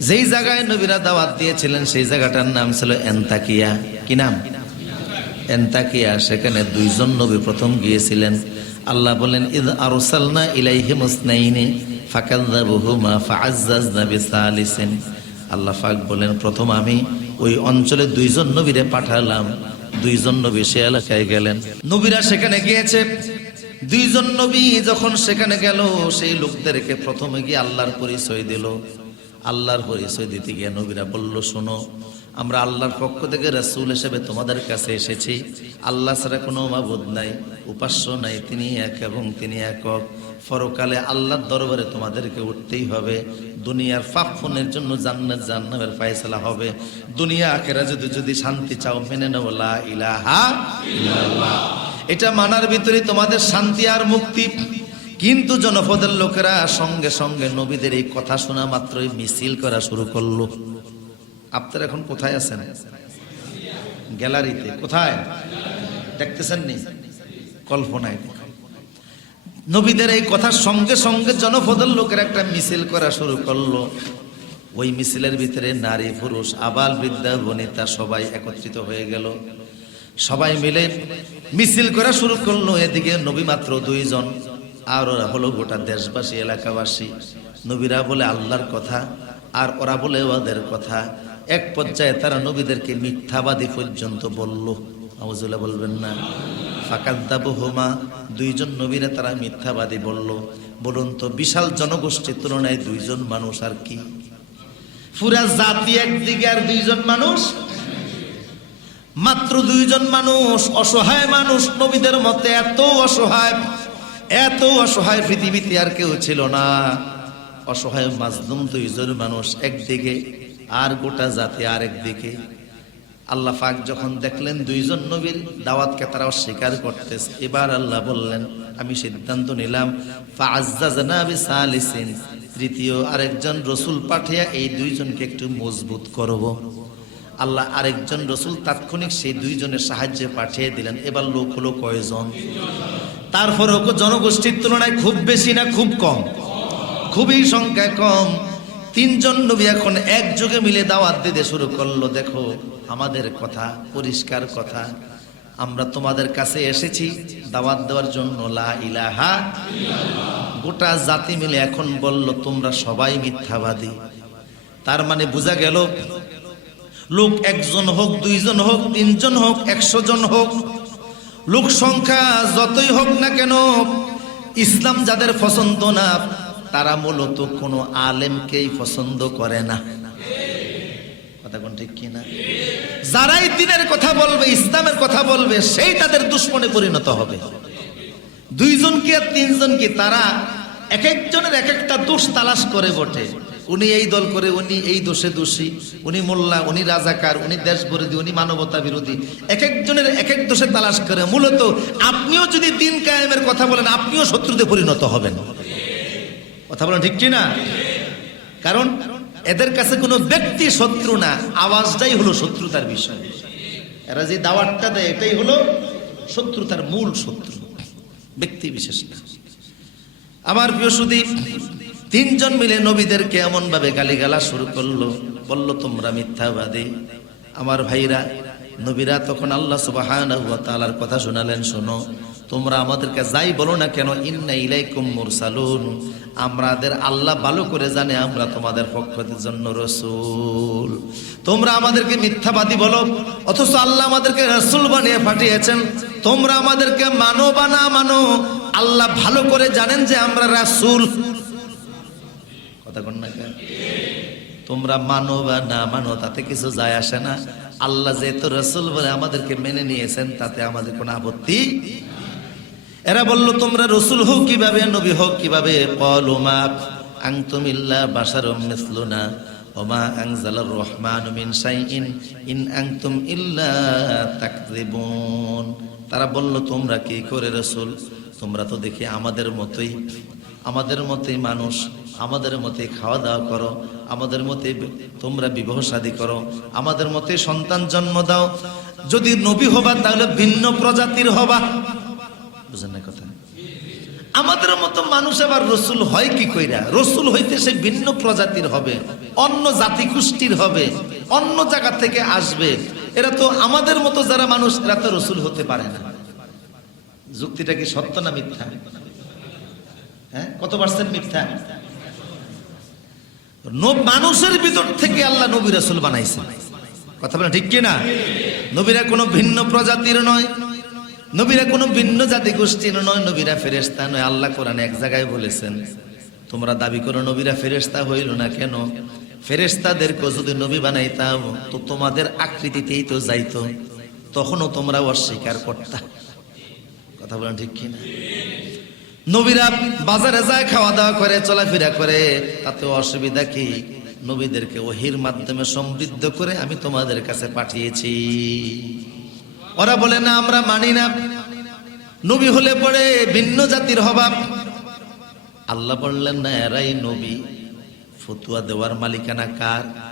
যেই জায়গায় নবীরা দাওয়াত দিয়েছিলেন, সেই জায়গাটার নাম ছিল এন্তাকিয়া। কি নাম? এন্তাকিয়া। সেখানে দুইজন নবী প্রথম গিয়েছিলেন। আল্লাহ বলেন ইদ আরসালনা ইলাইহি মুসনাইনি ফাকাযযাবুহুমা ফাআজ্জাজনা বিসালিসিন। আল্লাহ পাক বলেন প্রথম আমি ওই অঞ্চলে দুইজন নবীরে পাঠালাম। দুইজন নবী সে এলাকায় গেলেন। নবীরা সেখানে গিয়েছে। দুইজন নবী যখন সেখানে গেল, সেই লোকদেরকে প্রথমে গিয়ে আল্লাহর পরিচয় দিল। আল্লাহর পরিচয় দিতে গিয়ে নবীরা বলল, শোনো, আমরা আল্লাহর পক্ষ থেকে রাসূল হিসেবে তোমাদের কাছে এসেছি। আল্লাহ ছাড়া কোনো মাবুদ নাই, উপাস্য নাই, তিনি এক এবং তিনি একক। পরকালে আল্লাহর দরবারে তোমাদেরকে উঠতেই হবে। দুনিয়ার ফাফনের জন্য জান্নাত জান্নাতের ফয়সালা হবে। দুনিয়া আখেরা যদি যদি শান্তি চাও, মেনে নেব লা ইলাহা এটা মানার ভিতরে তোমাদের শান্তি আর মুক্তি। কিন্তু জনপদের লোকেরা সঙ্গে সঙ্গে নবীদের এই কথা শোনা মাত্রই মিছিল করা শুরু করল। আপনারা এখন কোথায় আছেন? গ্যালারিতে। কোথায়? দেখতেছেন নি কল্পনায় নবীদের এই কথার সঙ্গে সঙ্গে জনপদের লোকের একটা মিছিল করা শুরু করল। ওই মিছিলের ভিতরে নারী, পুরুষ, আবাল বৃদ্ধা, বনিতা সবাই একত্রিত হয়ে গেল। সবাই মিলে মিছিল করা শুরু করল। এদিকে নবী মাত্র দুইজন। আর ওরা হলো গোটা দেশবাসী, এলাকাবাসী। নবীরা বলে আল্লাহর কথা, আর ওরা বলে ওদের কথা। এক পর্যায়ে তারা নবীদেরকে মিথ্যাবাদী পর্যন্ত বলল। আউজুল্লাহ বলবেন না। ফাকাদ্দাবহুমা, দুইজন নবীরা তারা মিথ্যাবাদী বলল। বলুন তো, বিশাল জনগোষ্ঠীর তুলনায় দুইজন মানুষ আর কি? পুরা জাতি একদিকে আর দুইজন মানুষ? মাত্র দুইজন মানুষ, অসহায় মানুষ। নবীদের মতে এত অসহায়। এত অসহায় পৃথিবীতে আর কেউ ছিল না। অসহায় মাজলুম দুইজন মানুষ একদিকে, আর গোটা জাতি আর একদিকে আল্লাহ পাক যখন দেখলেন দুইজন নবীর দাওয়াতকে তারা অস্বীকার করতেছে, এবার আল্লাহ বললেন, আমি সিদ্ধান্ত নিলাম তৃতীয়, আরেকজন রসুল পাঠিয়া এই দুইজনকে একটু মজবুত করব। আল্লাহ আরেকজন রসুল তাৎক্ষণিক সেই দুইজনের সাহায্যে পাঠিয়ে দিলেন। এবার লোক হলো কয়জন? তারপর হোক জনগোষ্ঠীর তুলনায় খুব বেশি না, খুব কম। খুবই সংখ্যা কম। তিনজন নবী এখন একযোগে মিলে দাওয়াত দিতে শুরু করল। দেখো, আমাদের কথা, পরিষ্কার কথা। আমরা তোমাদের কাছে এসেছি দাওয়াত দেওয়ার জন্য। লা ইলাহা গোটা জাতি মিলে এখন বলল, তোমরা সবাই মিথ্যাবাদী। তার মানে বোঝা গেল লোক একজন হোক, দুইজন হোক, তিনজন হোক একশো জন হোক। লোক সংখ্যা যতই হোক না কেন, ইসলাম যাদের পছন্দ না, তারা মূলত কোনো আলেমকেই পছন্দ করে না। কথা কোন ঠিক কিনা যারাই দিনের কথা বলবে, ইসলামের কথা বলবে, সেই তাদের দুশ্মনে পরিণত হবে। দুইজন কি আর তিনজন কি, তারা এক একজনের এক একটা দোষ তালাশ করে বটে। উনি এই দল করে, উনি এই দোষে দোষী, উনি মোল্লা, উনি রাজাকার, উনি দেশ বিরোধী উনি মানবতা বিরোধী। এক একজনের এক এক দোষে তালাশ করে। মূলত আপনিও যদি দিন কায়েমের কথা বলেন, আপনিও শত্রুতে পরিণত হবেন। কথা বলেন ঠিক না কারণ এদের কাছে কোনো ব্যক্তি শত্রু না। আওয়াজটাই হলো শত্রুতার বিষয়। এরা যে দাওয়াতটা দেয়, এটাই হলো শত্রুতার মূল শত্রু। ব্যক্তি বিশেষ না। আমার প্রিয় সুদীপ তিনজন মিলে নবীদেরকে এমন ভাবে গালিগালা শুরু করল। বলল, তোমরা মিথ্যাবাদী। আমার ভাইরা, নবীরা তখন আল্লাহ সুবহানাহু ওয়া কথা শোনালেন, শোনো, তোমরা আমাদেরকে যাই বলো না কেন, ইন্না ইলাইকুম মুরসালুন। আমাদের আল্লাহ ভালো করে জানে, আমরা তোমাদের পক্ষের জন্য রসুল। তোমরা আমাদেরকে মিথ্যাবাদী বলো, অথচ আল্লাহ আমাদেরকে রসুল বানিয়ে পাঠিয়েছেন। তোমরা আমাদেরকে মানো বা না মানো, আল্লাহ ভালো করে জানেন যে আমরা রাসূল। কথা কন না? তোমরা মানো বা না মানো, তাতে কিছু যায় আসে না। আল্লাহ যেহেতু রসুল বলে আমাদেরকে মেনে নিয়েছেন, তাতে আমাদের কোনো আপত্তি এরা বলল, তোমরা রসুল হোক কীভাবে, নবী হোক কীভাবে? কলুমা আংতুম ইল্লা বাসারুম মিসলুনা ওমা আনজালার রহমান মিন শাইইন ইন আনতুম ইল্লা তাকযিবুন। তারা বলল, তোমরা কি করে রসুল? তোমরা তো দেখি আমাদের মতোই আমাদের মতোই মানুষ। আমাদের মতে খাওয়া দাওয়া করো, আমাদের মতে তোমরা বিবাহ শাদী করো, আমাদের মতে সন্তান জন্ম দাও। যদি নবী হবা তাহলে ভিন্ন প্রজাতির হবা। বুঝেন না কথা? আমাদের মতো মানুষ আবার রসুল হয় কি কইরা? রসুল হইতে সে ভিন্ন প্রজাতির হবে, অন্য জাতি গোষ্ঠীর হবে, অন্য জায়গা থেকে আসবে। এরা তো আমাদের মতো যারা মানুষ, এরা তো রসুল হতে পারে না। যুক্তিটা কি সত্য না মিথ্যা? হ্যাঁ? কত পার্সেন্ট মিথ্যা? মানুষের ভিতর থেকে আল্লাহ নবী রাসূল বানাইছে কথা বলে ঠিক কি না নবীরা কোনো ভিন্ন প্রজাতির নয়, নবীরা কোনো ভিন্ন জাতি গোষ্ঠীর নয়, নবীরা ফেরেস্তা নয়। আল্লাহ কোরআনে এক জায়গায় বলেছেন, তোমরা দাবি করো নবীরা ফেরেস্তা হইল না কেন? ফেরেস্তাদেরকে যদি নবী বানাইতাম, তো তোমাদের আকৃতিতেই তো যাইতো। তখনও তোমরা অস্বীকার করতা। কথা বলেন ঠিক কিনা? নবীরা বাজারে যায় খাওয়া দাওয়া করে, চলাফেরা করে। তাতে অসুবিধা কি? নবীদেরকে ওহির মাধ্যমে সমৃদ্ধ করে আমি তোমাদের কাছে পাঠিয়েছি। ওরা বলে, না, আমরা মানি না। নবী হলে পরে ভিন্ন জাতির হবাব। আল্লাহ বললেন, না, এরাই নবী। ফতুয়া দেওয়ার মালিকানা কার?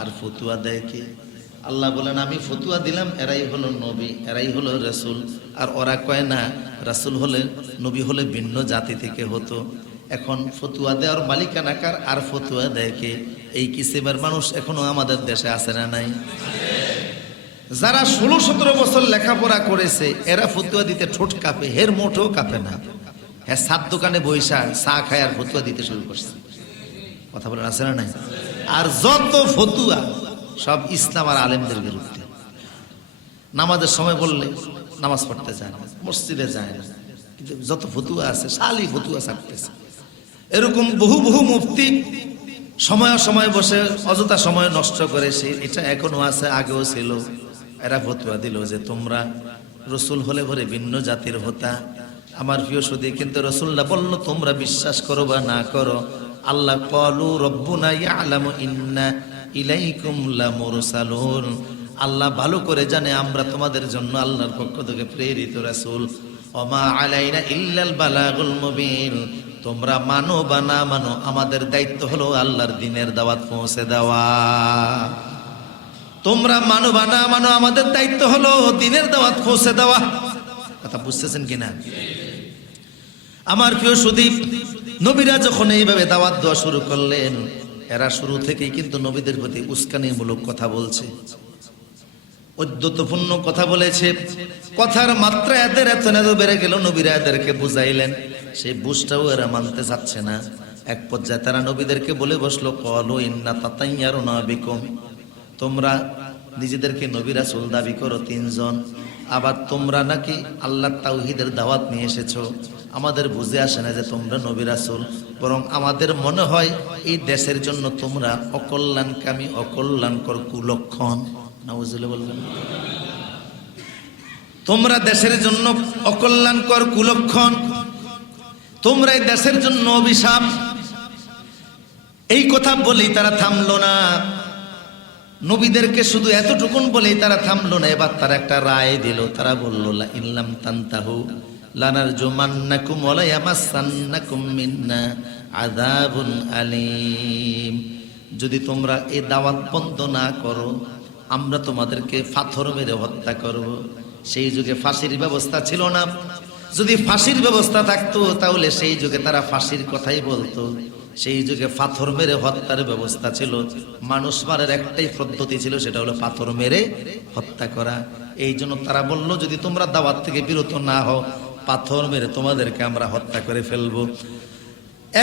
আর ফতুয়া দেয় কে? আল্লাহ বলেন, আমি ফতুয়া দিলাম, এরাই হলো নবী, এরাই হলো রসুল। আর ওরা কয়, না, রাসুল হলে, নবী হলে ভিন্ন জাতি থেকে হতো। এখন ফতুয়া দেওয়ার মালিকানা কার, আর ফতুয়া দেয় কে? এই কিসিমের মানুষ এখনও আমাদের দেশে আছে না নাই? যারা ষোলো, সতেরো বছর লেখাপড়া করেছে, এরা ফতুয়া দিতে ঠোঁট কাঁপে, হের মোটেও কাঁপে না। হ্যাঁ সাত দোকানে বৈশা চা খায় আর ফতুয়া দিতে শুরু করছে। কথা বলেন, আছে না নাই? আর যত ফতুয়া সব ইসলাম আর আলেমদের বিরুদ্ধে। নামাজের সময় বললে নামাজ পড়তে যায় না, মসজিদে যায় না। কিন্তু যত ফতুয়া আছে সালি ফতুয়া ছাড়তেছে। এরকম বহু বহু মুফতি সময় সময় বসে, অযথা সময় নষ্ট করে সে, এটা এখনও আছে, আগেও ছিল। এরা ফতুয়া দিল যে তোমরা রসুল হলে ভরে ভিন্ন জাতির হতা। আমার প্রিয় সুদী কিন্তু রসুল্লাহ বলল, তোমরা বিশ্বাস করো বা না করো। আল্লাহ কলু রব্বুনা ইয়ালামু ইন্না আল্লাহ ভালো করে জানে আমরা তোমাদের জন্য আল্লাহর পক্ষ থেকে প্রেরিত রাসূল। ওমা আলাইনা ইল্লাল বালাগুল মুবিন। তোমরা মানো বা না মানো, আমাদের দায়িত্ব হলো আল্লাহর দিনের দাওয়াত পৌঁছে দেওয়া। তোমরা মানো বা না মানো, আমাদের দায়িত্ব হলো দিনের দাওয়াত পৌঁছে দেওয়া। কথা বুঝতেছেন কিনা? আমার প্রিয় সুদীপ, নবীরা যখন এইভাবে দাওয়াত দেওয়া শুরু করলেন এরা শুরু থেকেই কিন্তু নবীদের প্রতি উস্কানিমূলক কথা বলছে। ঐদ্যতপূর্ণ কথা বলেছে। কথার মাত্রা এদের এত এত বেড়ে গেল, নবীরা এদেরকে বুঝাইলেন। সেই বুঝটাও এরা মানতে চাচ্ছে না। এক পর্যায়ে তারা নবীদেরকে বলে বসল, কলো ইন্না তাতাইয়ারো বিকম। তোমরা নিজেদেরকে নবী রাসূল দাবি করো তিনজন। আবার তোমরা নাকি আল্লাহ তাউহিদের দাওয়াত নিয়ে এসেছ। আমাদের বুঝে আসে না যে তোমরা নবী রাসূল, বরং আমাদের মনে হয় এই দেশের জন্য তোমরা অকল্যাণকামী, অকল্যাণকর কুলক্ষণ। নাউজুবিল্লাহ বলবেন। তোমরা দেশের জন্য অকল্যাণকর কুলক্ষণ। তোমরা এই দেশের জন্য অভিশাপ। এই কথা বলেই তারা থামলো না। নবীদেরকে শুধু এতটুকুন বলেই তারা থামলো না। এবার তারা একটা রায় দিল। তারা বলল ইল্লাম তান্তাহু। লানার জুমান্নাকুম ওয়া ইয়ামাসান্নাকুম মিন্না আযাবুন আলীম। যদি তোমরা এই দাওয়াত বন্ধ না করো, আমরা তোমাদেরকে পাথর মেরে হত্যা করব। সেই যুগে ফাঁসির ব্যবস্থা ছিল না। যদি ফাঁসির ব্যবস্থা থাকতো, তাহলে সেই যুগে তারা ফাঁসির কথাই বলতো। সেই যুগে পাথর মেরে হত্যার ব্যবস্থা ছিল। মানুষ মারের একটাই পদ্ধতি ছিল, সেটা হলো পাথর মেরে হত্যা করা। এই জন্য তারা বলল, যদি তোমরা দাওয়াত থেকে বিরত না হও পাথর মেরে তোমাদেরকে আমরা হত্যা করে ফেলব।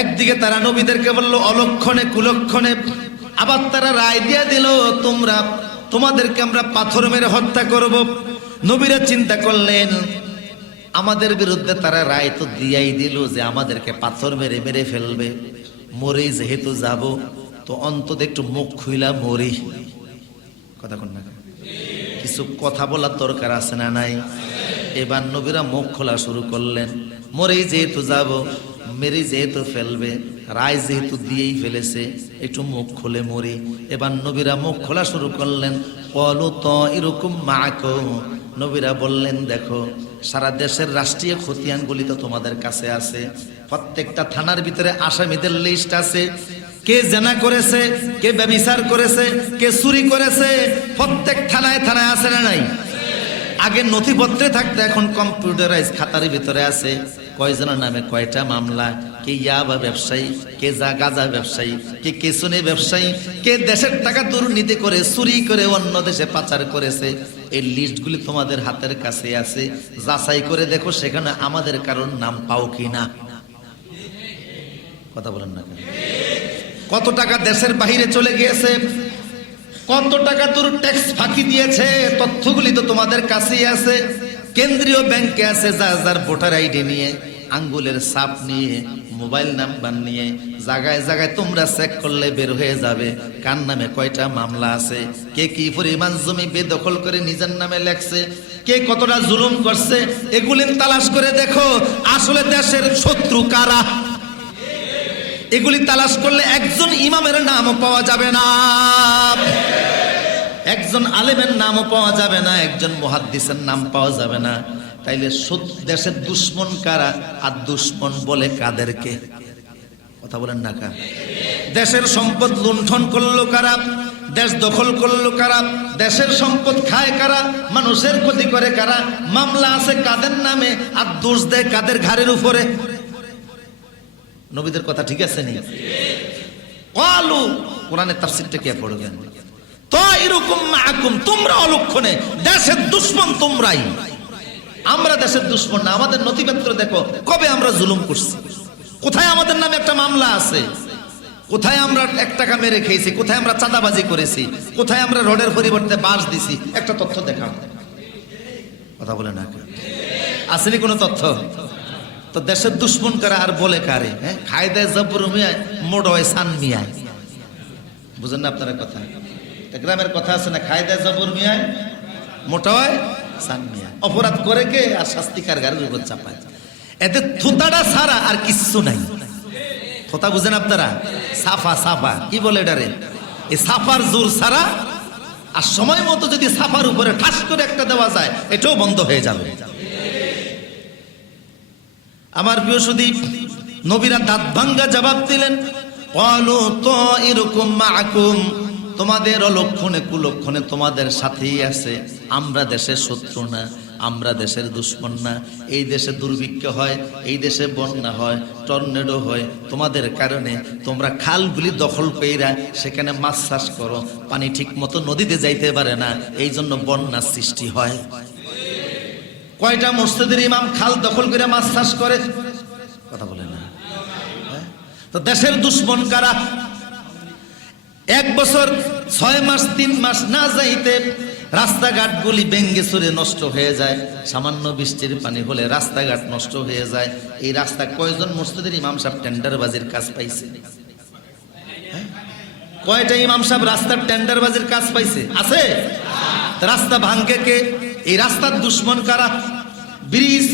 একদিকে তারা নবীদেরকে বলল, অলক্ষণে, কুলক্ষণে, আবার তারা রায় দিয়ে দিল, তোমরা, তোমাদেরকে আমরা পাথর মেরে হত্যা করব। নবীরা চিন্তা করলেন, আমাদের বিরুদ্ধে তারা রায় তো দিয়াই দিল যে আমাদেরকে পাথর মেরে মেরে ফেলবে। মরে যেহেতু যাব, তো অন্তত একটু মুখ খুইলা মরি। কথা কন না কিছু কথা বলার দরকার আছে না নাই? এবার নবীরা মুখ খোলা শুরু করলেন। মরেই যেহেতু যাব, মেরে যেহেতু ফেলবে, রায় যেহেতু দিয়েই ফেলেছে, একটু মুখ খুলে মরি। এবার নবীরা মুখ খোলা শুরু করলেন পলু তো এরকম মাকো নবীরা বললেন, দেখো, সারা দেশের রাষ্ট্রীয় খতিয়ানগুলি তো তোমাদের কাছে আছে। প্রত্যেকটা থানার ভিতরে আসামিদের লিস্ট আছে। কে জেনা করেছে, কে ব্যবিচার করেছে, কে চুরি করেছে, প্রত্যেক থানায় থানায় আছে না নাই? আগে নথিপত্রে থাকতে, এখন কম্পিউটারাইজ খাতার ভিতরে আছে। কয়জনের নামে কয়টা মামলা? কে ইয়াবা ব্যবসায়ী, কে যা গাজা ব্যবসায়ী, কে কেসনে ব্যবসায়ী, কে দেশের টাকা দুর্নীতি করে, চুরি করে অন্য দেশে পাচার করেছে। এই লিস্টগুলি তোমাদের হাতের কাছে আছে। যাচাই করে দেখো সেখানে আমাদের কারোর নাম পাও কি না। কথা বলেন না কত টাকা দেশের বাহিরে চলে গিয়েছে? কত টাকা তোর ট্যাক্স ফাঁকি দিয়েছে? তথ্যগুলি তো তোমাদের কাছেই আছে। কেন্দ্রীয় ব্যাংকে আছে যার যার ভোটার আইডি নিয়ে, আঙ্গুলের সাপ নিয়ে, মোবাইল নাম্বার নিয়ে, জায়গায় জায়গায় তোমরা চেক করলে বের হয়ে যাবে। কার নামে কয়টা মামলা আছে? কে কি পরিমাণ জমি বেদখল করে নিজের নামে লেখছে? কে কতটা জুলুম করছে? এগুলি তালাশ করে দেখো, আসলে দেশের শত্রু কারা? এগুলি তালাশ করলে একজন ইমামের নামও পাওয়া যাবে না। একজন আলেমের নামও পাওয়া যাবে না একজন মুহাদ্দিসের নাম পাওয়া যাবে না। তাইলে দেশের দুশ্মন কারা? আর দুশ্মন বলে কাদেরকে? কথা বলেন না কা? দেশের সম্পদ লুণ্ঠন করল কারা? দেশ দখল করল কারা? দেশের সম্পদ খায় কারা? মানুষের ক্ষতি করে কারা? মামলা আছে কাদের নামে? আর দোষ দেয় কাদের ঘাড়ের উপরে? নবীদের কথা ঠিক আছে নি? কালু কোরআনের তাফসীরটা কে পড়বেন? তো এরকম মাকুম তোমরা অলক্ষণে, দেশের দুশ্মন তোমরাই। আমরা দেশের দুশ্মন না, আমাদের নথিপত্র দেখো, কবে আমরা জুলুম করছি। কোথায় আমাদের নামে একটা মামলা আছে? কোথায় আমরা এক টাকা মেরে খেয়েছি? কোথায় আমরা চাঁদাবাজি করেছি? কোথায় আমরা রোডের পরিবর্তে বাস দিছি? একটা তথ্য দেখাও। কথা বলে না? আসেনি কোনো তথ্য? তো দেশের দুশ্মন কারা আর বলে কারে? হ্যাঁ? খায় দেয় জব্বর মিয়ায় মোট হয় সান মিয়ায় বুঝেন না আপনারা কথা? গ্রামের কথা আছে না খায় দেয় জব্বর মিয়ায় মোটা হয় সান মিয়ায় অপরাধ করে কে? আর শাস্তি কারগারের উপর চাপায়। এতে থুতাটা সারা আর কিচ্ছু নাই। থোতা বুঝেন আপনারা? সাফা সাফা। কি বলে এটারে? এই সাফার জোর সারা আর সময় মতো যদি সাফার উপরে ঠাস করে একটা দেওয়া যায়, এটাও বন্ধ হয়ে যাবে। আমার প্রিয় সুদীপ, নবীরা দাঁত ভাঙ্গা জবাব দিলেন কলু তো এরকম মাকুম তোমাদের অলক্ষণে কুলক্ষণে তোমাদের সাথেই আছে। আমরা দেশের শত্রু না, আমরা দেশের দুশ্মন না। এই দেশে দুর্ভিক্ষ হয়, এই দেশে বন্যা হয়, টর্নেডো হয়। তোমাদের কারণে তোমরা খালগুলি দখল কইরা সেখানে মাছ চাষ করো। পানি ঠিক মতো নদীতে যাইতে পারে না এই জন্য বন্যার সৃষ্টি হয়। কয়টা মসজিদের ইমাম খাল দখল করে মাছ চাষ করে? কথা বলে না। হ্যাঁ? তো দেশের দুশ্মন কারা? এক বছর, ছয় মাস, তিন মাস না যাইতে রাস্তাঘাটগুলি ব্যঙ্গে চুরে নষ্ট হয়ে যায়। সামান্য বৃষ্টির পানি হলে রাস্তাঘাট নষ্ট হয়ে যায়। এই রাস্তা কয়জন মসজিদের ইমাম সাহেব টেন্ডারবাজির কাজ পাইছে? হ্যাঁ? কয়টা ইমাম সাহেব রাস্তার টেন্ডারবাজির কাজ পাইছে? আছে? রাস্তা ভাঙ্গে কে? এই রাস্তার দুশ্মন কারা? ব্রিজ,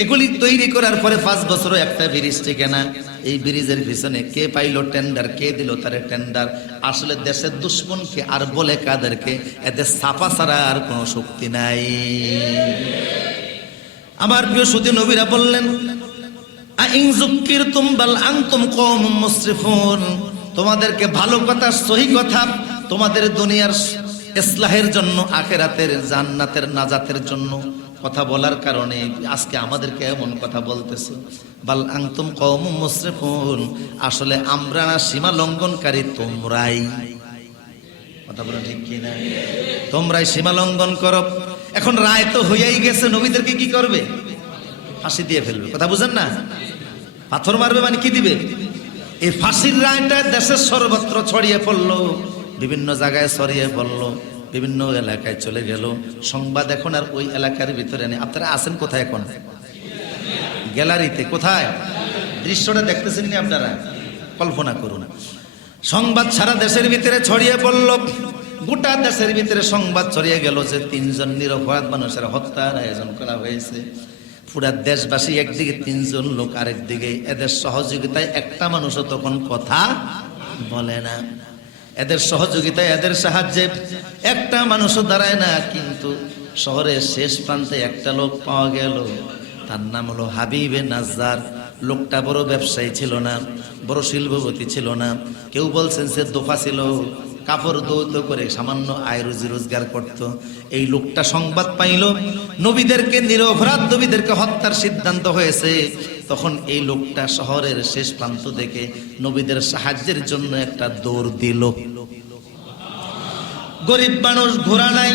এগুলি তৈরি করার পরে পাঁচ বছরও একটা ব্রিজ টিকে না। এই ব্রিজের পিছনে কে পাইলো টেন্ডার কে দিল তারে টেন্ডার আসলে দেশের দুশ্মনকে আর বলে কাদেরকে, এদের সাফা ছাড়া আর কোনো শক্তি নাই। আমার প্রিয় সুদী নবীরা বললেন তোমাদেরকে ভালো কথা, সহি কথা, তোমাদের দুনিয়ার ইসলাহের জন্য, আখেরাতের জান্নাতের নাজাতের জন্য কথা বলার কারণে আজকে আমাদেরকে এমন কথা বলতেছে। বাল আংতুম কম মুসরিফুন, আসলে আমরা না সীমা লঙ্ঘনকারী তোমরাই। কথা বলা ঠিক কি না? তোমরাই সীমা লঙ্ঘন করো। এখন রায় তো হইয়াই গেছে, নবীদেরকে কি করবে? ফাঁসি দিয়ে ফেলবে। কথা বুঝেন না? পাথর মারবে মানে কি দিবে? এই ফাঁসির রায়টা দেশের সর্বত্র ছড়িয়ে পড়ল, বিভিন্ন জায়গায় ছড়িয়ে পড়ল। বিভিন্ন এলাকায় চলে গেল। সংবাদ এখন আর ওই এলাকার ভিতরে নেই। আপনারা আছেন কোথায় এখন? গ্যালারিতে। কোথায়? দৃশ্যটা দেখতেছেন নি আপনারা? কল্পনা করুন। সংবাদ সারা দেশের ভিতরে ছড়িয়ে পড়ল। গোটা দেশের ভিতরে সংবাদ ছড়িয়ে গেল যে তিনজন নিরপরাধ মানুষের হত্যার আয়োজন করা হয়েছে। পুরা দেশবাসী একদিকে, তিনজন লোক আরেক দিকে এদের সহযোগিতায় একটা মানুষও তখন কথা বলে না। এদের সহযোগিতায় এদের সাহায্যে একটা মানুষও দাঁড়ায় না, কিন্তু শহরের শেষ প্রান্তে একটা লোক পাওয়া গেল। তার নাম হলো হাবিবে নাজার লোকটা বড় ব্যবসায়ী ছিল না, বড় শিল্পপতি ছিল না। কেউ বলছেন সে দোফা ছিল, কাপড় দৌত করে সামান্য আয় রুজি রোজগার করত। এই লোকটা সংবাদ পাইল, নবীদেরকে, নিরপরাধ নবীদেরকে হত্যার সিদ্ধান্ত হয়েছে। তখন এই লোকটা শহরের শেষ প্রান্ত থেকে নবীদের সাহায্যের জন্য একটা দৌড় দিল। গরিব মানুষ ঘোড়া নাই,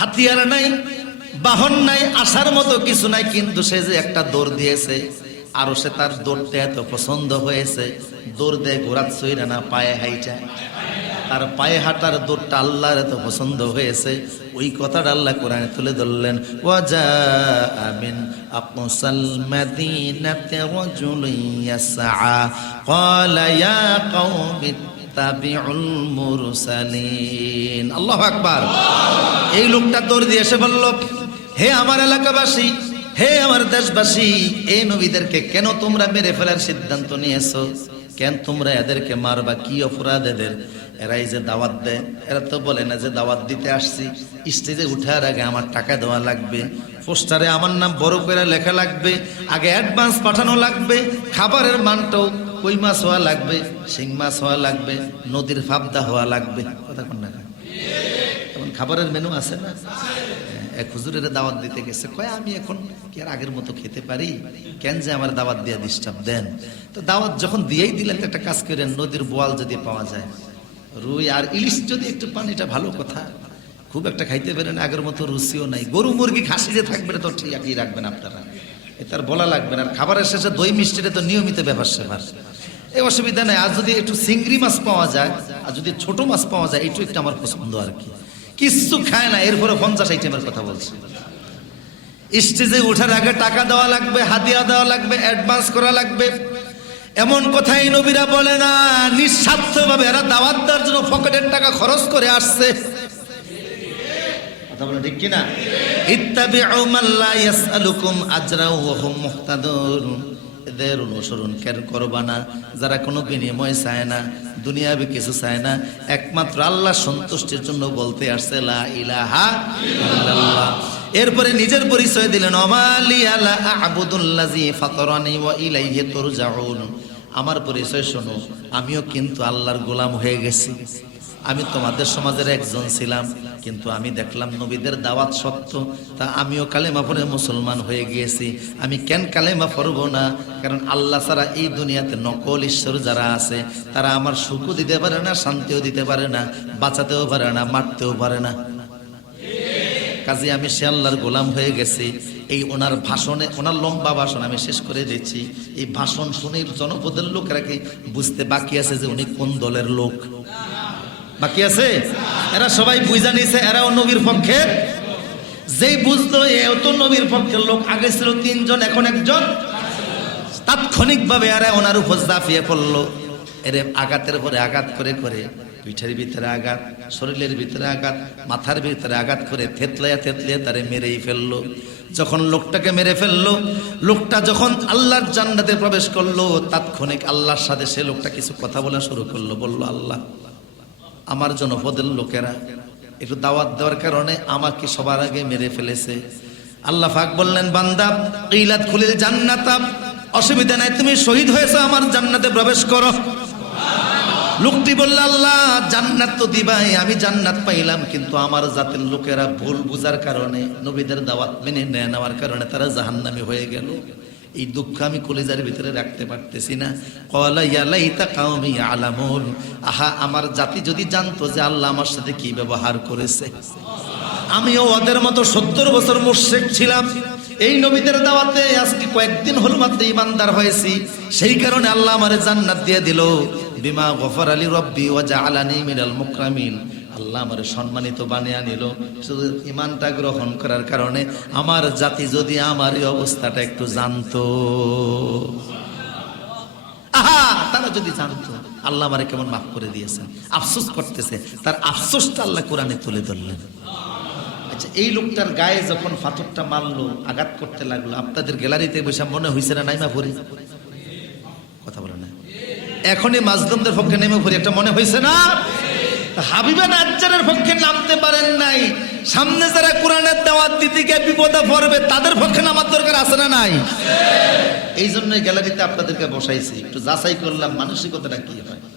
হাতিয়ার নাই, বাহন নাই, আসার মতো কিছু নাই, কিন্তু সে যে একটা দৌড় দিয়েছে আরও সে তার দৌড়টা এত পছন্দ হয়েছে, দৌড় দেয় ঘোড়ার সইরা না পায়ে হাইটায় তার পায়ে হাঁটার দৌড়টা আল্লাহর এত পছন্দ হয়েছে। ওই কথাটা আল্লাহ কোরআনে তুলে ধরলেন ওয়াজা আমিন রাজুলুন ইয়াসআ। ক্বালা ইয়া কওমি তাবিউল আকবার। এই লোকটা দৌড় দিয়ে এসে বলল, হে আমার এলাকাবাসী, হে আমার দেশবাসী, এই নবীদেরকে কেন তোমরা মেরে ফেলার সিদ্ধান্ত নিয়েছো? কেন তোমরা এদেরকে মারবা? কি অপরাধ এদের? এরাই যে দাওয়াত দেয়, এরা তো বলে না যে দাওয়াত দিতে আসছি। স্টেজে উঠার আগে আমার টাকা দেওয়া লাগবে, পোস্টারে আমার নাম বড় করে লেখা লাগবে, আগে অ্যাডভান্স পাঠানো লাগবে, খাবারের মানটাও কই মাছ হওয়া লাগবে, শিং মাছ হওয়া লাগবে, নদীর ফাবদা হওয়া লাগবে। কথা কোন না এখন খাবারের মেনু আছে না? এক হুজুরের দাওয়াত দিতে গেছে। কয়, আমি এখন কি আর আগের মতো খেতে পারি? কেন যে আমার দাওয়াত দিয়ে ডিস্টার্ব দেন? তো দাওয়াত যখন দিয়েই দিলেন, তো একটা কাজ করেন, নদীর বোয়াল যদি পাওয়া যায়। রুই আর ইলিশ যদি একটু পানিটা ভালো কথা। খুব একটা খাইতে পারেন, আগের মতো রুচিও নাই। গরু, মুরগি, খাসি যে থাকবে তো ঠিক একই রাখবেন আপনারা। তার বলা লাগবে না। আর খাবারের শেষে দই মিষ্টিটা তো নিয়মিত ব্যাপার সেবার। এই অসুবিধা নেই। আর যদি একটু চিংড়ি মাছ পাওয়া যায়, আর যদি ছোট মাছ পাওয়া যায় এইটু একটু আমার পছন্দ আর কি। কিচ্ছু খায় না, এরপরে পঞ্চাশ আইটেমের কথা বলছি। স্টেজে ওঠার আগে টাকা দেওয়া লাগবে হাতিয়া দেওয়া লাগবে অ্যাডভান্স করা লাগবে। এমন কথাই নবীরা বলে না নিঃস্বার্থ ভাবে এরা দাওয়াত দেওয়ার জন্য পকেটের টাকা খরচ করে আসছে। কথা বলে ঠিক কিনা? ইত্তাবিউ মান লা ইয়াসআলুকুম আজরা ওয়া অনুসরণ কেন যারা কোনো বিনিময় চায় না, দুনিয়াবি কিছু চায় না, একমাত্র আল্লাহ সন্তুষ্টির জন্য বলতে আসছে, লা ইলাহা ইল্লাল্লাহ। এরপরে নিজের পরিচয় দিলেন অমালি আলা আবুদুল্লাজি ফাতরানি ওয়া ইলাইহি তুরজাউন। আমার পরিচয় শোনো, আমিও কিন্তু আল্লাহর গোলাম হয়ে গেছি। আমি তোমাদের সমাজের একজন ছিলাম, কিন্তু আমি দেখলাম নবীদের দাওয়াত সত্য, তা আমিও কালেমা পড়ে মুসলমান হয়ে গিয়েছি। আমি কেন কালেমা পড়ব না? কারণ আল্লাহ ছাড়া এই দুনিয়াতে নকল ঈশ্বর যারা আছে, তারা আমার সুখও দিতে পারে না, শান্তিও দিতে পারে না, বাঁচাতেও পারে না, মারতেও পারে না। কাজে আমি সে আল্লাহর গোলাম হয়ে গেছি। এই ওনার ভাষণে, ওনার লম্বা ভাষণ আমি শেষ করে দিচ্ছি। এই ভাষণ শুনে জনপদের লোকেরা কি বুঝতে বাকি আছে যে উনি কোন দলের লোক? বাকি আছে? এরা সবাই বুঝা নিছে, এরাও নবীর পক্ষে। যেই বুঝলো এও তো নবীর পক্ষের লোক, আগে ছিল তিনজন, এখন একজন। তাৎক্ষণিকভাবে এরা ওনার উপর জাফিয়ে পড়ল। এরে আঘাতের পরে আঘাত করে করে পিঠের ভিতরে আঘাত, শরীরের ভিতরে আঘাত, মাথার ভিতরে আঘাত করে থেতলাইয়া থেতলিয়া তারে মেরেই ফেলল। যখন লোকটাকে মেরে ফেলল, লোকটা যখন আল্লাহর জান্নাতে প্রবেশ করল, তাৎক্ষণিক আল্লাহর সাথে সে লোকটা কিছু কথা বলা শুরু করল, বলল, আল্লাহ, আমার জনপদের লোকেরা, একটু দাওয়াত দেওয়ার কারণে আমাকে সবার আগে মেরে ফেলেছে। আল্লাহ ফাক বললেন বান্দাব ইলাত খুলিল জান্নাতাম অসুবিধা নাই, তুমি শহীদ হয়েছো, আমার জান্নাতে প্রবেশ করো। লোকটি বলল, আল্লাহ, জান্নাত তো দিবাই, আমি জান্নাত পাইলাম, কিন্তু আমার জাতের লোকেরা ভুল বুঝার কারণে, নবীদের দাওয়াত মেনে নেয় নেওয়ার কারণে তারা জাহান্নামি হয়ে গেল। এই দুঃখ আমি কলেজার ভিতরে রাখতে পারতেছি না। কলা ইয়ালাইতা কাউমি আলামুন আহা, আমার জাতি যদি জানতো যে আল্লাহ আমার সাথে কি ব্যবহার করেছে। আমিও ওদের মতো সত্তর বছর মুর্শেক ছিলাম। এই নবীদের দাওয়াতে আজকে কয়েকদিন হল মাত্র ইমানদার হয়েছি। সেই কারণে আল্লাহ আমার জান্নাত দিয়ে দিল। বিমা গফর আলী রব্বি ও জালানি মিনাল মুকরামিন। আল্লাহ আমার সম্মানিত বানিয়ে নিল শুধু ইমানটা গ্রহণ করার কারণে আমার জাতি যদি আমার এই অবস্থাটা একটু জানতো। আহা, তারা যদি জানতো, আল্লাহ আমারে কেমন মাফ করে দিয়েছেন। আফসোস করতেছে। তার আফসোসটা আল্লাহ কোরআনে তুলে ধরলেন। আচ্ছা এই লোকটার গায়ে যখন ফাথরটা মারলো আঘাত করতে লাগল আপনাদের গ্যালারিতে বসে মনে হয়েছে না নাইমা পড়ি কথা বলে না। এখনই মাজলুমদের পক্ষে নেমে পড়ি একটা মনে হয়েছে না? হাবিবা নাজ্জারের পক্ষে নামতে পারেন নাই। সামনে যারা কোরআনের দাওয়াত দিতে গিয়ে বিপদে পড়বে তাদের পক্ষে নামার দরকার আছে না নাই? এই জন্য গ্যালারিতে আপনাদেরকে বসাইছি। একটু যাচাই করলাম মানসিকতাটা কি হয়?